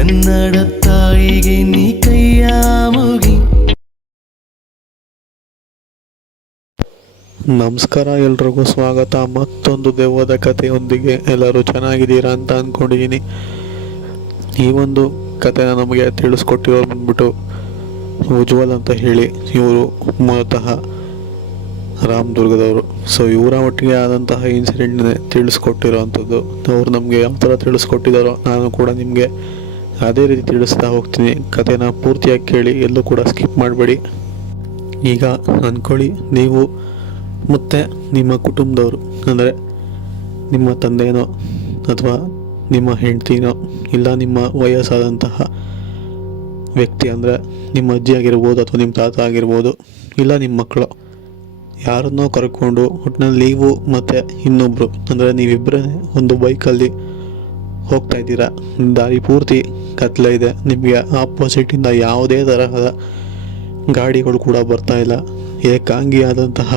ಕನ್ನಡ ತಾಯಿಗೆ ನೀ ಕೈಯ ಮುಗಿ. ನಮಸ್ಕಾರ, ಎಲ್ರಿಗೂ ಸ್ವಾಗತ. ಮತ್ತೊಂದು ದೆವ್ವದ ಕಥೆಯೊಂದಿಗೆ ಎಲ್ಲರೂ ಚೆನ್ನಾಗಿದ್ದೀರಾ ಅಂತ ಅಂದ್ಕೊಂಡಿದ್ದೀನಿ. ಈ ಒಂದು ಕಥೆನ ನಮಗೆ ತಿಳಿಸ್ಕೊಟ್ಟಿರೋರು ಬಂದ್ಬಿಟ್ಟು ಉಜ್ವಲ್ ಅಂತ ಹೇಳಿ. ಇವರು ಮೂಲತಃ ರಾಮದುರ್ಗದವರು. ಸೊ ಇವರ ಒಟ್ಟಿಗೆ ಆದಂತಹ ಇನ್ಸಿಡೆಂಟ್ನೇ ತಿಳಿಸ್ಕೊಟ್ಟಿರೋವಂಥದ್ದು. ಅವರು ನಮಗೆ ಯಾವ ಥರ ತಿಳಿಸ್ಕೊಟ್ಟಿದ್ದಾರೋ ನಾನು ಕೂಡ ನಿಮಗೆ ಅದೇ ರೀತಿ ತಿಳಿಸ್ತಾ ಹೋಗ್ತೀನಿ. ಕಥೆನ ಪೂರ್ತಿಯಾಗಿ ಕೇಳಿ, ಎಲ್ಲೂ ಕೂಡ ಸ್ಕಿಪ್ ಮಾಡಬೇಡಿ. ಈಗ ಅಂದ್ಕೊಳ್ಳಿ, ನೀವು ಮತ್ತು ನಿಮ್ಮ ಕುಟುಂಬದವರು, ಅಂದರೆ ನಿಮ್ಮ ತಂದೆನೋ ಅಥವಾ ನಿಮ್ಮ ಹೆಂಡ್ತಿನೋ ಇಲ್ಲ ನಿಮ್ಮ ವಯಸ್ಸಾದಂತಹ ವ್ಯಕ್ತಿ, ಅಂದರೆ ನಿಮ್ಮ ಅಜ್ಜಿ ಆಗಿರ್ಬೋದು ಅಥವಾ ನಿಮ್ಮ ತಾತ ಆಗಿರ್ಬೋದು, ಇಲ್ಲ ನಿಮ್ಮ ಮಕ್ಕಳು, ಯಾರನ್ನೋ ಕರ್ಕೊಂಡು ಒಟ್ಟಿನಲ್ಲಿ ನೀವು ಮತ್ತು ಇನ್ನೊಬ್ಬರು, ಅಂದರೆ ನೀವಿಬ್ಬರೇ ಒಂದು ಬೈಕಲ್ಲಿ ಹೋಗ್ತಾ ಇದ್ದೀರಾ. ದಾರಿ ಪೂರ್ತಿ ಕತ್ಲೆ ಇದೆ. ನಿಮಗೆ ಆಪೋಸಿಟಿಂದ ಯಾವುದೇ ತರಹದ ಗಾಡಿಗಳು ಕೂಡ ಬರ್ತಾ ಇಲ್ಲ. ಏಕಾಂಗಿಯಾದಂತಹ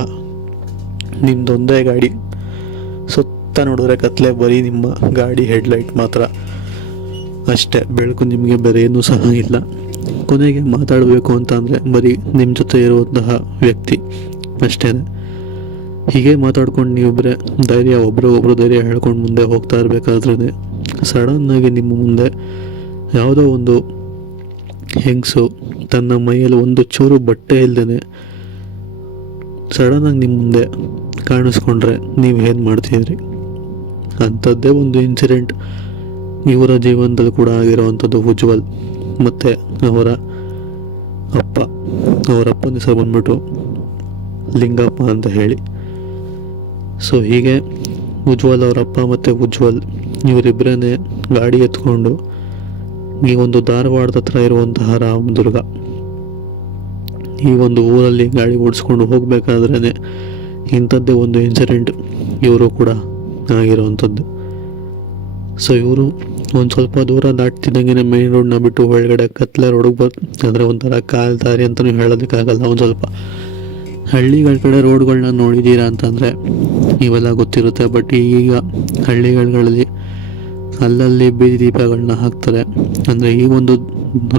ನಿಮ್ಮದೊಂದೇ ಗಾಡಿ. ಸುತ್ತ ನೋಡಿದ್ರೆ ಕತ್ಲೆ, ಬರೀ ನಿಮ್ಮ ಗಾಡಿ ಹೆಡ್ಲೈಟ್ ಮಾತ್ರ ಅಷ್ಟೇ, ಬೆಳಕು ನಿಮಗೆ ಬೇರೆ ಏನೂ ಸಹ ಇಲ್ಲ. ಕೊನೆಗೆ ಮಾತಾಡಬೇಕು ಅಂತ ಅಂದರೆ ಬರೀ ನಿಮ್ಮ ಜೊತೆ ಇರುವಂತಹ ವ್ಯಕ್ತಿ ಅಷ್ಟೇ. ಹೀಗೆ ಮಾತಾಡ್ಕೊಂಡು ನೀವಿಬ್ಬರೇ ಧೈರ್ಯ, ಒಬ್ರಿಗೊಬ್ರು ಧೈರ್ಯ ಹೇಳ್ಕೊಂಡು ಮುಂದೆ ಹೋಗ್ತಾ ಇರಬೇಕಾದ್ರೇ ಸಡನ್ನಾಗಿ ನಿಮ್ಮ ಮುಂದೆ ಯಾವುದೋ ಒಂದು ಹೆಂಗಸು ತನ್ನ ಮೈಯಲ್ಲಿ ಒಂದು ಚೂರು ಬಟ್ಟೆ ಇಲ್ಲದೇ ಸಡನ್ನಾಗಿ ನಿಮ್ಮ ಮುಂದೆ ಕಾಣಿಸ್ಕೊಂಡ್ರೆ ನೀವು ಏನು ಮಾಡ್ತಿದ್ರಿ? ಅಂಥದ್ದೇ ಒಂದು ಇನ್ಸಿಡೆಂಟ್ ಇವರ ಜೀವನದಲ್ಲಿ ಕೂಡ ಆಗಿರೋವಂಥದ್ದು. ಉಜ್ವಲ್ ಮತ್ತು ಅವರ ಅಪ್ಪನ ಹೆಸರು ಬಂದ್ಬಿಟ್ಟು ಲಿಂಗಪ್ಪ ಅಂತ ಹೇಳಿ. ಸೊ ಹೀಗೆ ಉಜ್ವಲ್ ಅವರಪ್ಪ ಮತ್ತು ಉಜ್ವಲ್ ಇವರಿಬ್ಬರೇ ಗಾಡಿ ಎತ್ಕೊಂಡು ಈ ಒಂದು ಧಾರವಾಡದ ಹತ್ರ ಇರುವಂತಹ ರಾಮದುರ್ಗ ಈ ಒಂದು ಊರಲ್ಲಿ ಗಾಡಿ ಓಡಿಸ್ಕೊಂಡು ಹೋಗಬೇಕಾದ್ರೇ ಇಂಥದ್ದೇ ಒಂದು ಇನ್ಸಿಡೆಂಟ್ ಇವರು ಕೂಡ ಆಗಿರೋವಂಥದ್ದು. ಸೊ ಇವರು ಒಂದು ಸ್ವಲ್ಪ ದೂರ ದಾಟ್ತಿದ್ದಂಗೆ ಮೇನ್ ರೋಡ್ನ ಬಿಟ್ಟು ಒಳಗಡೆ ಕತ್ಲೆ ರೋಡಿಗೆ ಅಂದರೆ ಒಂಥರ ಕಾಲು ದಾರಿ ಅಂತಲೂ ಹೇಳೋದಕ್ಕಾಗಲ್ಲ, ಒಂದು ಸ್ವಲ್ಪ ಹಳ್ಳಿಗಳ ಕಡೆ ರೋಡ್ಗಳನ್ನ ನೋಡಿದ್ದೀರಾ ಅಂತಂದರೆ ಇವೆಲ್ಲ ಗೊತ್ತಿರುತ್ತೆ. ಬಟ್ ಈಗ ಹಳ್ಳಿಗಳಲ್ಲಿ ಅಲ್ಲಲ್ಲಿ ಬೀದಿ ದೀಪಗಳನ್ನ ಹಾಕ್ತಾರೆ. ಅಂದರೆ ಈ ಒಂದು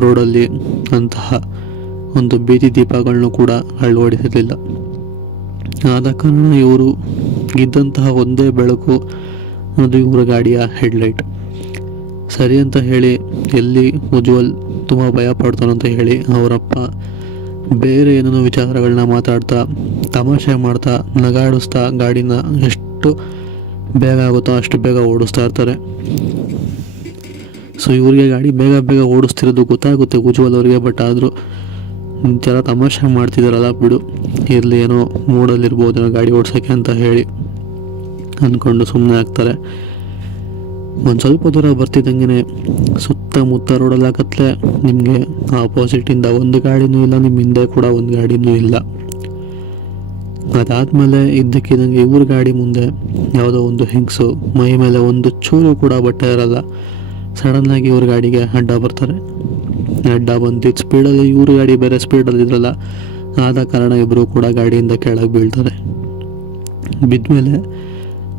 ರೋಡಲ್ಲಿ ಅಂತಹ ಒಂದು ಬೀದಿ ದೀಪಗಳನ್ನೂ ಕೂಡ ಅಳವಡಿಸಿರಲಿಲ್ಲ. ಆದ ಕಾರಣ ಇವರು ಇದ್ದಂತಹ ಒಂದೇ ಬೆಳಕು ಅದು ಇವರ ಗಾಡಿಯ ಹೆಡ್ಲೈಟ್. ಸರಿ ಅಂತ ಹೇಳಿ ಎಲ್ಲಿ ಉಜ್ವಲ್ ತುಂಬ ಭಯ ಪಡ್ತಾನಂತ ಹೇಳಿ ಅವರಪ್ಪ ಬೇರೆ ಏನೇನೋ ವಿಚಾರಗಳನ್ನ ಮಾತಾಡ್ತಾ, ತಮಾಷೆ ಮಾಡ್ತಾ, ನಗಾಡಿಸ್ತಾ ಗಾಡಿನ ಎಷ್ಟು ಬೇಗ ಆಗುತ್ತೋ ಅಷ್ಟು ಬೇಗ ಓಡಿಸ್ತಾ ಇರ್ತಾರೆ. ಸೊ ಇವರಿಗೆ ಗಾಡಿ ಬೇಗ ಬೇಗ ಓಡಿಸ್ತಿರೋದು ಗೊತ್ತಾಗುತ್ತೆ ಉಜ್ವಲ್ ಅವರಿಗೆ. ಬಟ್ ಆದರೂ ಒಂಥರ ತಮಾಷೆ ಮಾಡ್ತಿದ್ದಾರಲ್ಲ, ಬಿಡು ಇರಲಿ, ಏನೋ ಮೂಡಲ್ಲಿರ್ಬೋದು ಗಾಡಿ ಓಡ್ಸೋಕ್ಕೆ ಅಂತ ಹೇಳಿ ಅಂದ್ಕೊಂಡು ಸುಮ್ಮನೆ ಆಗ್ತಾರೆ. ಒಂದು ಸ್ವಲ್ಪ ದೂರ ಬರ್ತಿದ್ದಂಗೆ ಸುತ್ತಮುತ್ತ ರೋಡೆಲ್ಲ ಕತ್ಲೆ. ನಿಮಗೆ ಆಪೋಸಿಟಿಂದ ಒಂದು ಗಾಡಿನೂ ಇಲ್ಲ, ನಿಮ್ಮ ಹಿಂದೆ ಕೂಡ ಒಂದು ಗಾಡಿನೂ ಇಲ್ಲ. ಅದಾದಮೇಲೆ ಇದ್ದಕ್ಕಿದ್ದಂಗೆ ಇವ್ರ ಗಾಡಿ ಮುಂದೆ ಯಾವುದೋ ಒಂದು ಹೆಂಗಸು ಮೈ ಮೇಲೆ ಒಂದು ಚೂರು ಕೂಡ ಬಟ್ಟೆ ಇರಲ್ಲ. ಸಡನ್ನಾಗಿ ಇವ್ರ ಗಾಡಿಗೆ ಅಡ್ಡ ಬರ್ತಾರೆ. ಅಡ್ಡ ಬಂದಿದ್ದ ಸ್ಪೀಡಲ್ಲಿ ಇವ್ರ ಗಾಡಿ ಬೇರೆ ಸ್ಪೀಡಲ್ಲಿದ್ರಲ್ಲ, ಆದ ಕಾರಣ ಇಬ್ಬರು ಕೂಡ ಗಾಡಿಯಿಂದ ಕೆಳಗೆ ಬೀಳ್ತಾರೆ. ಬಿದ್ಮೇಲೆ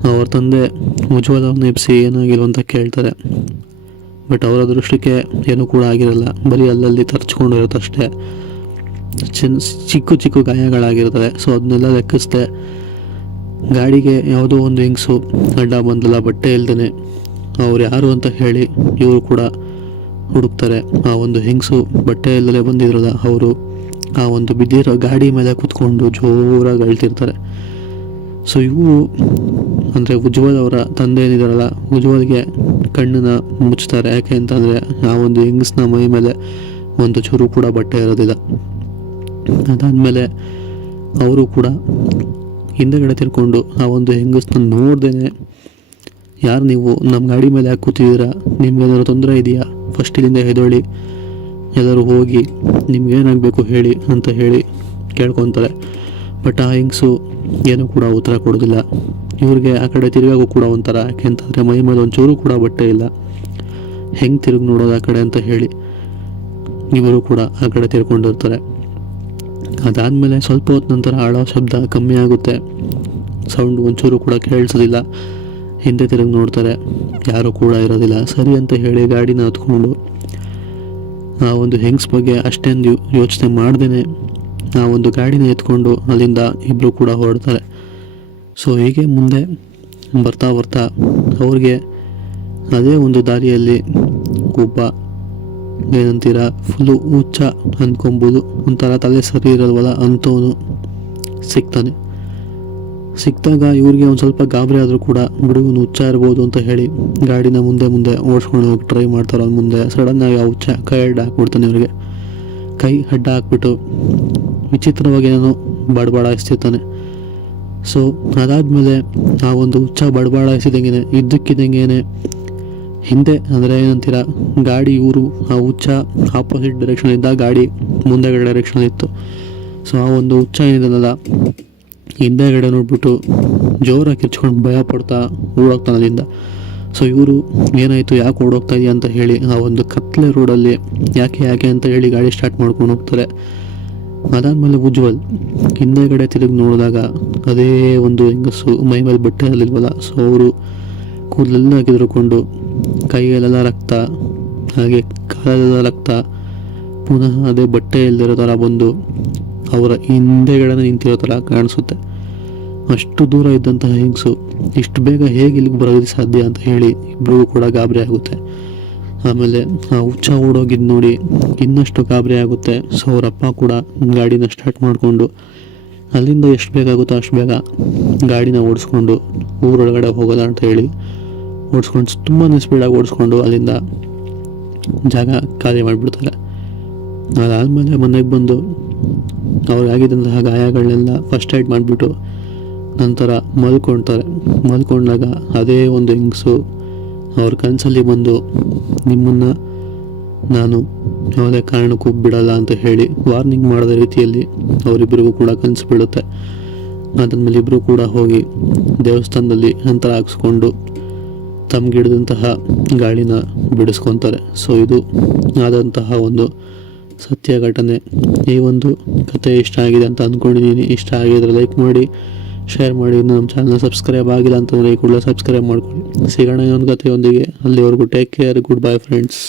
ಅವ್ರ ತಂದೆ ಉಜ್ವಲ್ ಅವ್ರನ್ನ ಎಬ್ಸಿ ಏನಾಗಿಲ್ಲ ಅಂತ ಕೇಳ್ತಾರೆ. ಬಟ್ ಅವರ ದೃಷ್ಟಿಗೆ ಏನೂ ಕೂಡ ಆಗಿರಲ್ಲ, ಬರೀ ಅಲ್ಲಲ್ಲಿ ತರ್ಚ್ಕೊಂಡಿರುತ್ತೆ ಅಷ್ಟೇ. ಚಿಕ್ಕ ಚಿಕ್ಕ ಗಾಯಗಳಾಗಿರ್ತದೆ. ಸೊ ಅದನ್ನೆಲ್ಲ ಲೆಕ್ಕಿಸ್ದೆ ಗಾಡಿಗೆ ಯಾವುದೋ ಒಂದು ಹೆಂಗಸು ಅಡ್ಡ ಬಂದಲ್ಲ ಬಟ್ಟೆ ಇಲ್ದೇ. ಅವ್ರು ಯಾರು ಅಂತ ಹೇಳಿ ಇವರು ಕೂಡ ಹುಡುಕ್ತಾರೆ. ಆ ಒಂದು ಹೆಂಗಸು ಬಟ್ಟೆ ಇಲ್ಲದೆ ಬಂದಿದ್ರಲ್ಲ, ಅವರು ಆ ಒಂದು ಬಿದ್ದಿರೋ ಗಾಡಿ ಮೇಲೆ ಕೂತ್ಕೊಂಡು ಜೋರಾಗಿ ಅಳ್ತಿರ್ತಾರೆ. ಸೊ ಇವರು ಅಂದರೆ ಉಜ್ವಲ್ ಅವರ ತಂದೆ ಏನಿದಾರಲ್ಲ, ಉಜ್ವಲ್ಗೆ ಕಣ್ಣನ್ನ ಮುಚ್ತಾರೆ. ಯಾಕೆ ಅಂತಂದರೆ ಆ ಒಂದು ಹೆಂಗಸ್ನ ಮೈ ಮೇಲೆ ಒಂದು ಚೂರು ಕೂಡ ಬಟ್ಟೆ ಇರೋದಿಲ್ಲ. ಅದಾದಮೇಲೆ ಅವರು ಕೂಡ ಹಿಂದೆಗಡೆ ತಿರ್ಕೊಂಡು ಆ ಒಂದು ಹೆಂಗಸ್ನ ನೋಡ್ದೇನೆ, ಯಾರು ನೀವು, ನಮ್ಮ ಗಾಡಿ ಮೇಲೆ ಯಾಕೆ ಕೂತಿದ್ದೀರಾ, ನಿಮ್ಗೇನಾದ್ರು ತೊಂದರೆ ಇದೆಯಾ, ಫಸ್ಟ್ ಇಲ್ಲಿಂದ ಹೆದೊಳಿ, ಎಲ್ಲರೂ ಹೋಗಿ ನಿಮ್ಗೇನಾಗಬೇಕು ಹೇಳಿ ಅಂತ ಹೇಳಿ ಕೇಳ್ಕೊತಾರೆ. ಬಟ್ ಆ ಹೆಂಗಸು ಏನೂ ಕೂಡ ಉತ್ತರ ಕೊಡೋದಿಲ್ಲ. ಇವ್ರಿಗೆ ಆ ಕಡೆ ತಿರುಗಾಗೂ ಕೂಡ ಒಂಥರ, ಯಾಕೆ ಅಂತಂದರೆ ಮೈ ಮೇಲೆ ಒಂಚೂರು ಕೂಡ ಬಟ್ಟೆ ಇಲ್ಲ, ಹೆಂಗೆ ತಿರುಗಿ ನೋಡೋದು ಆ ಕಡೆ ಅಂತ ಹೇಳಿ ಇವರು ಕೂಡ ಆ ಕಡೆ ತಿರ್ಕೊಂಡಿರ್ತಾರೆ. ಅದಾದಮೇಲೆ ಸ್ವಲ್ಪ ಹೊತ್ತು ನಂತರ ಆಳೋ ಶಬ್ದ ಕಮ್ಮಿ ಆಗುತ್ತೆ, ಸೌಂಡ್ ಒಂಚೂರು ಕೂಡ ಕೇಳಿಸೋದಿಲ್ಲ. ಹಿಂದೆ ತಿರುಗಿ ನೋಡ್ತಾರೆ, ಯಾರೂ ಕೂಡ ಇರೋದಿಲ್ಲ. ಸರಿ ಅಂತ ಹೇಳಿ ಗಾಡಿನ ಹತ್ಕೊಂಡು ಆ ಒಂದು ಹೆಂಗ್ಸ್ ಬಗ್ಗೆ ಅಷ್ಟೊಂದು ಯೋಚನೆ ಮಾಡ್ದೇ ಆ ಒಂದು ಗಾಡಿನ ಎತ್ಕೊಂಡು ಅಲ್ಲಿಂದ ಇಬ್ಬರು ಕೂಡ ಹೊರಡ್ತಾರೆ. ಸೊ ಹೀಗೆ ಮುಂದೆ ಬರ್ತಾ ಬರ್ತಾ ಅವ್ರಿಗೆ ಅದೇ ಒಂದು ದಾರಿಯಲ್ಲಿ ಒಬ್ಬ ಏನಂತೀರ ಫುಲ್ಲು ಹುಚ್ಚ ಅಂದ್ಕೊಬೋದು, ಒಂಥರ ತಲೆ ಸರಿ ಇರಲ್ವಲ್ಲ ಅಂಥವನು ಸಿಗ್ತಾನೆ. ಸಿಕ್ಕಿದಾಗ ಇವ್ರಿಗೆ ಒಂದು ಸ್ವಲ್ಪ ಗಾಬರಿ ಆದರೂ ಕೂಡ ಬಿಡುವನು ಹುಚ್ಚ ಇರ್ಬೋದು ಅಂತ ಹೇಳಿ ಗಾಡಿನ ಮುಂದೆ ಓಡಿಸ್ಕೊಂಡು ಹೋಗಿ ಟ್ರೈ ಮಾಡ್ತಾರೆ. ಅವ್ನು ಮುಂದೆ ಸಡನ್ನಾಗಿ ಆ ಹುಚ್ಚ ಕೈ ಅಡ್ಡ ಹಾಕ್ಬಿಡ್ತಾನೆ. ಇವ್ರಿಗೆ ಕೈ ಅಡ್ಡ ಹಾಕ್ಬಿಟ್ಟು ವಿಚಿತ್ರವಾಗಿ ಏನೋ ಬಡಬಡಾಯಿಸ್ತಿರ್ತಾನೆ. ಸೊ ಅದಾದಮೇಲೆ ಆ ಒಂದು ಹುಚ್ಚ ಬಡಬಡಾಯಿಸಿದಂಗೆ ಇದ್ದಕ್ಕಿದ್ದಂಗೆ ಹಿಂದೆ ಅಂದರೆ ಏನಂತೀರ ಗಾಡಿ ಇವರು ಆ ಹುಚ್ಚ ಆಪೋಸಿಟ್ ಡೈರೆಕ್ಷನಿಂದ ಗಾಡಿ ಮುಂದೆಗಡೆ ಡೈರೆಕ್ಷನ್ ಇತ್ತು. ಸೊ ಆ ಒಂದು ಹುಚ್ಚ ಏನಿದಲ್ಲ ಹಿಂದೆಗಡೆ ನೋಡ್ಬಿಟ್ಟು ಜೋರಾಗಿ ಕಿರ್ಚ್ಕೊಂಡು ಭಯ ಪಡ್ತಾ ಓಡೋಗ್ತಾನೆ ಅಲ್ಲಿಂದ. ಸೊ ಇವರು ಏನಾಯಿತು, ಯಾಕೆ ಓಡೋಗ್ತಾ ಇದೆಯಾ ಅಂತ ಹೇಳಿ ಆ ಒಂದು ಕತ್ಲೆ ರೋಡಲ್ಲಿ ಯಾಕೆ ಅಂತ ಹೇಳಿ ಗಾಡಿ ಸ್ಟಾರ್ಟ್ ಮಾಡ್ಕೊಂಡು ಹೋಗ್ತಾರೆ. ಅದಾದಮೇಲೆ ಉಜ್ವಲ್ ಹಿಂದೆಗಡೆ ತಿರುಗಿ ನೋಡಿದಾಗ ಅದೇ ಒಂದು ಹೆಂಗಸು ಮೈ ಮೇಲೆ ಬಟ್ಟೆ ಅಲ್ಲಿಲ್ವಲ್ಲ. ಸೊ ಅವರು ಕೂದಲೆಲ್ಲ ಕಿದ್ರುಕೊಂಡು ಕೈಯಲ್ಲೆಲ್ಲ ರಕ್ತ, ಹಾಗೆ ಕಾಲಲ್ಲೆಲ್ಲ ರಕ್ತ, ಪುನಃ ಅದೇ ಬಟ್ಟೆ ಇಲ್ದಿರೋ ಥರ ಬಂದು ಅವರ ಹಿಂದೆಗಡೆ ನಿಂತಿರೋ ಥರ ಕಾಣಿಸುತ್ತೆ. ಅಷ್ಟು ದೂರ ಇದ್ದಂತಹ ಹೆಂಗಸು ಇಷ್ಟು ಬೇಗ ಹೇಗೆ ಇಲ್ಲಿಗೆ ಬರೋದಕ್ಕೆ ಸಾಧ್ಯ ಅಂತ ಹೇಳಿ ಇಬ್ಬರಿಗೂ ಕೂಡ ಗಾಬರಿ ಆಗುತ್ತೆ. ಆಮೇಲೆ ಆ ಹುಚ್ಚ ಓಡೋಗಿದ್ದು ನೋಡಿ ಇನ್ನಷ್ಟು ಗಾಬರಿ ಆಗುತ್ತೆ. ಸೊ ಅವರಪ್ಪ ಕೂಡ ಗಾಡಿನ ಸ್ಟಾರ್ಟ್ ಮಾಡಿಕೊಂಡು ಅಲ್ಲಿಂದ ಎಷ್ಟು ಬೇಕಾಗುತ್ತೋ ಅಷ್ಟು ಬೇಗ ಗಾಡಿನ ಓಡಿಸ್ಕೊಂಡು ಊರೊಳಗಡೆ ಹೋಗೋದ ಅಂತ ಹೇಳಿ ಓಡಿಸ್ಕೊಂಡು ತುಂಬಾ ಸ್ಪೀಡಾಗಿ ಓಡಿಸ್ಕೊಂಡು ಅಲ್ಲಿಂದ ಜಾಗ ಖಾಲಿ ಮಾಡಿಬಿಡ್ತಾರೆ. ಅದಾದಮೇಲೆ ಮನೆಗೆ ಬಂದು ಅವ್ರಿಗಾಗಿದ್ದಂತಹ ಗಾಯಗಳನ್ನೆಲ್ಲ ಫಸ್ಟ್ ಏಡ್ ಮಾಡಿಬಿಟ್ಟು ನಂತರ ಮಲ್ಕೊಂಡಾಗ ಅದೇ ಒಂದು ಹೆಂಗಸು ಅವ್ರ ಕನಸಲ್ಲಿ ಬಂದು ನಿಮ್ಮನ್ನು ನಾನು ಯಾವುದೇ ಕಾರಣಕ್ಕೂ ಬಿಡಲ್ಲ ಅಂತ ಹೇಳಿ ವಾರ್ನಿಂಗ್ ಮಾಡದ ರೀತಿಯಲ್ಲಿ ಅವರಿಬ್ಬರಿಗೂ ಕೂಡ ಕನಸು ಬೀಳುತ್ತೆ. ಅದಾದಮೇಲೆ ಇಬ್ಬರು ಕೂಡ ಹೋಗಿ ದೇವಸ್ಥಾನದಲ್ಲಿ ಅಂತರ ಹಾಕ್ಸ್ಕೊಂಡು ತಮ್ಗಿಡಿದಂತಹ ಗಾಳಿನ ಬಿಡಿಸ್ಕೊತಾರೆ. ಸೊ ಇದು ಆದಂತಹ ಒಂದು ಸತ್ಯ ಘಟನೆ. ಈ ಒಂದು ಕತೆ ಇಷ್ಟ ಆಗಿದೆ ಅಂತ ಅಂದ್ಕೊಂಡಿದ್ದೀನಿ. ಇಷ್ಟ ಆಗಿದ್ರೆ ಲೈಕ್ ಮಾಡಿ, ಶೇರ್ ಮಾಡಿ. ಇನ್ನು ನಮ್ಮ ಚಾನಲ್ ಸಬ್ಸ್ಕ್ರೈಬ್ ಆಗಿಲ್ಲ ಅಂತಂದರೆ ಈ ಕೂಡಲೇ ಸಬ್ಸ್ಕ್ರೈಬ್ ಮಾಡ್ಕೊಳ್ಳಿ. ಸಿಗೋಣ ಇನ್ನೊಂದು ಕಥೆಯೊಂದಿಗೆ. ಅಲ್ಲಿವರೆಗೂ take care, good bye friends.